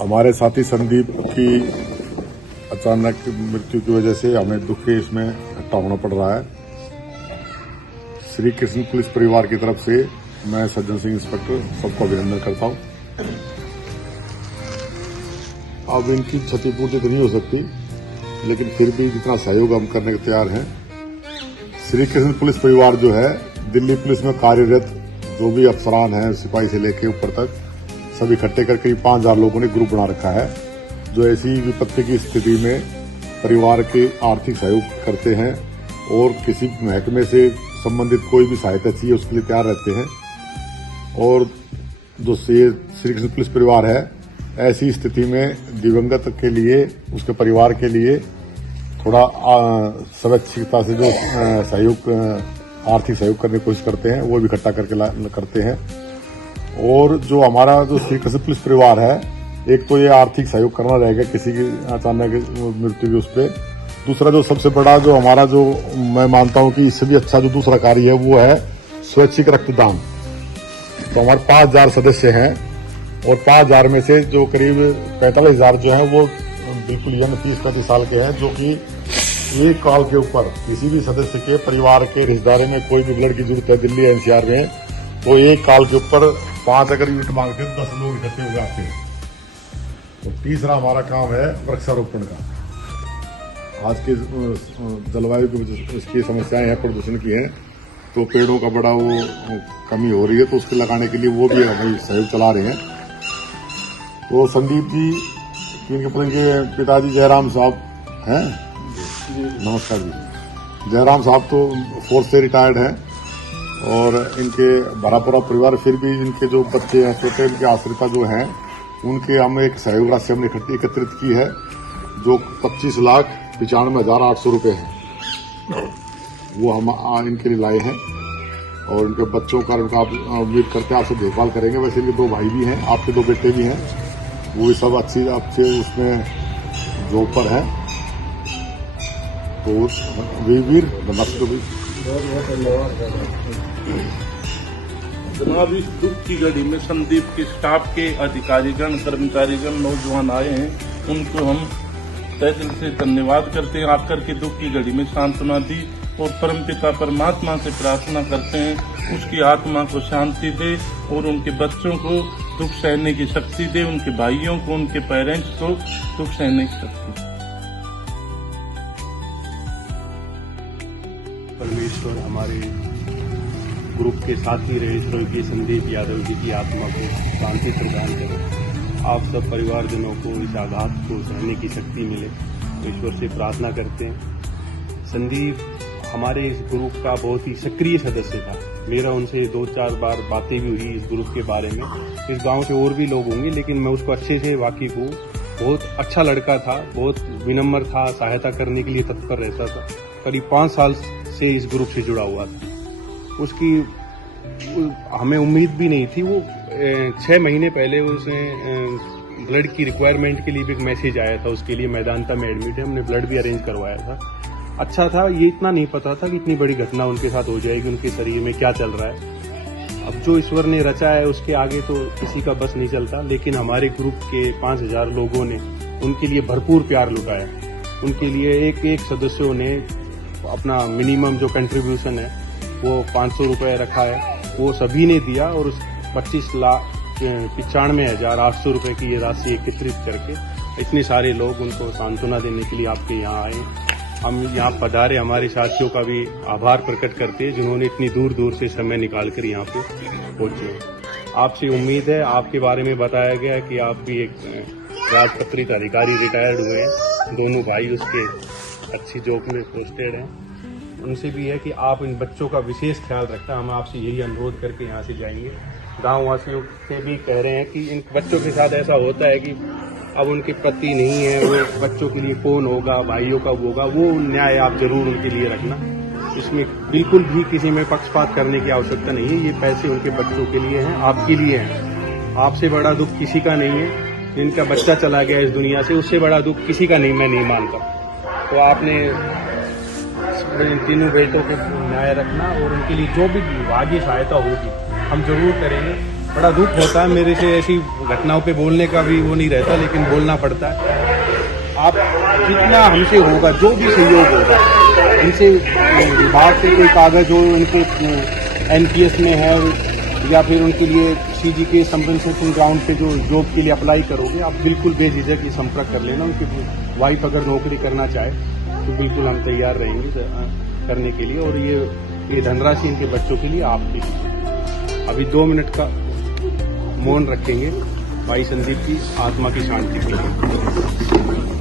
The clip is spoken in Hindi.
हमारे साथी संदीप की अचानक मृत्यु की वजह से हमें दुख के इसमें इकट्ठा होना पड़ रहा है। श्री कृष्ण पुलिस परिवार की तरफ से मैं सज्जन सिंह इंस्पेक्टर सबको अभिनंदन करता हूं। अब इनकी क्षतिपूर्ति तो नहीं हो सकती, लेकिन फिर भी जितना सहयोग हम करने को तैयार हैं। श्री कृष्ण पुलिस परिवार जो है, दिल्ली पुलिस में कार्यरत जो भी अफसरान हैं, सिपाही से लेकर ऊपर तक सभी इकट्ठे करके 5000 लोगों ने ग्रुप बना रखा है, जो ऐसी विपत्ति की स्थिति में परिवार के आर्थिक सहयोग करते हैं और किसी महकमे से संबंधित कोई भी सहायता चाहिए उसके लिए तैयार रहते हैं। और जो श्री कृष्ण पुलिस परिवार है, ऐसी स्थिति में दिवंगत के लिए, उसके परिवार के लिए थोड़ा स्वैच्छिकता से जो सहयोग, आर्थिक सहयोग करने की कोशिश करते हैं, वो भी इकट्ठा करके करते हैं। और जो हमारा जो श्री कृष्ण पुलिस परिवार है, एक तो ये आर्थिक सहयोग करना रहेगा किसी की अचानक मृत्यु की उस पर। दूसरा जो सबसे बड़ा जो हमारा जो मैं मानता हूं कि इससे भी अच्छा जो दूसरा कार्य है वो है स्वैच्छिक रक्तदान। तो हमारे 5000 सदस्य हैं और 5000 में से जो करीब 45,000 जो है वो बिल्कुल यंग 30-35 साल के हैं, जो कि एक कॉल के ऊपर किसी भी सदस्य के परिवार के रिश्तेदारों में कोई भी ब्लड की जरूरत है दिल्ली एनसीआर में, तो एक कॉल के ऊपर 5 अगर यूनिट मांगते हैं तो 10 लोग इकट्ठे हो जाते हैं। तो तीसरा हमारा काम है वृक्षारोपण का। आज के जलवायु की इसकी समस्याएं हैं, प्रदूषण की हैं, तो पेड़ों का बड़ा वो कमी हो रही है, तो उसके लगाने के लिए वो भी हमें सहयोग चला रहे हैं। तो संदीप जी, इनके पिताजी जयराम साहब हैं, नमस्कार जी। जयराम साहब तो फोर्स से रिटायर्ड हैं और इनके भरा पूरा परिवार, फिर भी इनके जो बच्चे हैं छोटे, इनके आश्रिता जो हैं, उनके हम एक सहयोग राशि हमने एकत्रित की है, जो 25,95,800 रुपये है, वो हम इनके लिए लाए हैं। और इनके बच्चों का उनका उम्मीद करते हैं आपसे देखभाल करेंगे। वैसे इनके 2 भाई भी हैं, आपके 2 बेटे भी हैं, वो भी सब अच्छे उसमें जॉब पर हैं। तो वीर नमस्ते। जनाब, इस दुख की घड़ी में संदीप के स्टाफ के अधिकारीगण, कर्मचारीगण, नौजवान आए हैं, उनको हम तहे दिल से धन्यवाद करते हैं। आकर के दुख की घड़ी में सांत्वना दी और परमपिता परमात्मा से प्रार्थना करते हैं उसकी आत्मा को शांति दे और उनके बच्चों को दुख सहने की शक्ति दे, उनके भाइयों को, उनके पेरेंट्स को दुख सहने की शक्ति दे। परमेश्वर हमारे ग्रुप के साथी रहे स्वर्गीय संदीप यादव जी की आत्मा को शांति प्रदान करे। आप सब परिवारजनों को इस आघात को सहने की शक्ति मिले, ईश्वर से प्रार्थना करते हैं। संदीप हमारे इस ग्रुप का बहुत ही सक्रिय सदस्य था। मेरा उनसे 2-4 बार बातें भी हुई इस ग्रुप के बारे में। इस गांव से और भी लोग होंगे, लेकिन मैं उसको अच्छे से वाकिफ हूँ। बहुत अच्छा लड़का था, बहुत विनम्र था, सहायता करने के लिए तत्पर रहता था। करीब 5 साल से इस ग्रुप से जुड़ा हुआ था। उसकी हमें उम्मीद भी नहीं थी। वो 6 महीने पहले उसने ब्लड की रिक्वायरमेंट के लिए भी एक मैसेज आया था, उसके लिए मैदानता में एडमिट है, हमने ब्लड भी अरेंज करवाया था। अच्छा था, ये इतना नहीं पता था कि इतनी बड़ी घटना उनके साथ हो जाएगी, उनके शरीर में क्या चल रहा है। अब जो ईश्वर ने रचा है उसके आगे तो किसी का बस नहीं चलता, लेकिन हमारे ग्रुप के 5000 लोगों ने उनके लिए भरपूर प्यार लुटाया। उनके लिए एक सदस्यों ने अपना मिनिमम जो कंट्रीब्यूशन है वो 500 रुपये रखा है, वो सभी ने दिया और उस 25,95,800 रुपये की ये राशि एकत्रित करके इतने सारे लोग उनको सांत्वना देने के लिए आपके यहाँ आए। हम यहाँ पधारे हमारे साथियों का भी आभार प्रकट करते हैं, जिन्होंने इतनी दूर दूर से समय निकाल कर यहाँ पे पहुंचे। आपसे उम्मीद है, आपके बारे में बताया गया कि आप भी एक राजपत्रित अधिकारी रिटायर्ड हुए हैं, दोनों भाई उसके अच्छी जॉब में पोस्टेड हैं। उनसे भी है कि आप इन बच्चों का विशेष ख्याल रखना। हम आपसे यही अनुरोध करके यहाँ से जाएंगे। गाँव वासियों से भी कह रहे हैं कि इन बच्चों के साथ ऐसा होता है कि अब उनके पति नहीं है, वो बच्चों के लिए कौन होगा, भाइयों का होगा, वो न्याय आप जरूर उनके लिए रखना। इसमें बिल्कुल भी किसी में पक्षपात करने की आवश्यकता नहीं है। ये पैसे उनके बच्चों के लिए हैं, आपके लिए हैं। आपसे बड़ा दुख किसी का नहीं है। जिनका बच्चा चला गया इस दुनिया से, उससे बड़ा दुख किसी का नहीं, मैं नहीं मानता। तो आपने इन तीनों बेटों के न्याय रखना और उनके लिए जो भी आगे सहायता होगी हम जरूर करेंगे। बड़ा दुख होता है। मेरे से ऐसी घटनाओं पे बोलने का भी वो नहीं रहता, लेकिन बोलना पड़ता है। आप जितना हमसे होगा, जो भी सहयोग होगा, इनसे विभाग से कोई कागज हो, इनके एनपीएस में है या फिर उनके लिए सीजी के कंपनसेशन ग्राउंड पे जो जॉब के लिए अप्लाई करोगे, आप बिल्कुल बेझिझक ये संपर्क कर लेना। उनकी वाइफ अगर नौकरी करना चाहे तो बिल्कुल हम तैयार रहेंगे करने के लिए। और ये धनराशि इनके बच्चों के लिए आप भी। अभी 2 मिनट का मौन रखेंगे भाई संदीप की आत्मा की शांति के लिए।